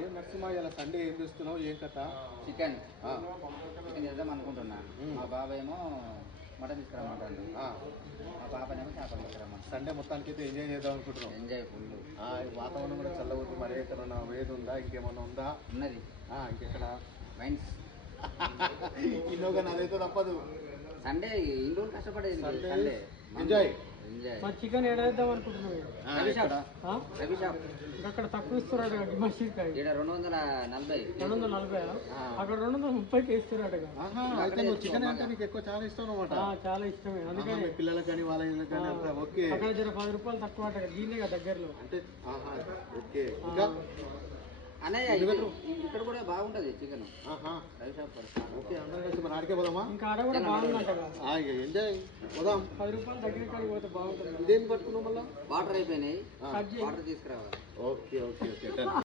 ఏం నరసింహ ఇలా సండే ఏం చేస్తున్నావు ఏం కథ? చికెన్ చేద్దాం అనుకుంటున్నా. మా బాబాయ్ ఏమో మటన్ తీసుకురమ్మంటాడు, మా పాపనేమో చేపలు తీసుకురమ్మంటాడు. సండే మొత్తానికి అయితే ఎంజాయ్ చేద్దాం అనుకుంటున్నాం. Enjoy full. వాతావరణం కూడా చల్లబోతుంది. మరి ఎక్కడన్నా వేది ఉందా, ఇంకేమన్నా ఉందా? ఉన్నది. ఇంకెక్కడ వైన్స్ ఇన్నోగా నాదైతే తప్పదు. సండే ఇన్ని రోజులు కష్టపడేది. Sunday enjoy. చికెన్ ఏడేద్దాం అనుకుంటున్నాం. రవి షాప్ అక్కడ తక్కువ ఇస్తున్నాడు మసీద్కాయ. 240 అక్కడ 230కి ఇస్తున్నాడు. అయితే నువ్వు చికెన్ అంటే నీకు ఎక్కువ చాలా ఇష్టం అనమాట. చాలా ఇష్టమే, అందుకని పిల్లలకు కానీ వాళ్ళకి కానీ అంతా ఓకే. అక్కడ జర 10 రూపాయలు తక్కువ దీనే దగ్గరలో అంటే ఓకే. ఇంకా అన్నయ్య ఇక్కడ కూడా బాగుంటది చికెన్. Ravi shop okay. అందరం కలిసి మరి ఆడికే పోదామా? ఇంకా ఆడ కూడా బాగుందంట. ఎంజాయ్ పోదాం. 10 రూపాయలు దగ్గర కాడికి పోతే బాగుంటుంది. ఇదేం పట్టుకున్నాం మళ్ళీ? వాటర్ అయిపోయినాయి, వాటర్ తీసుకురావాలి. Okay okay okay.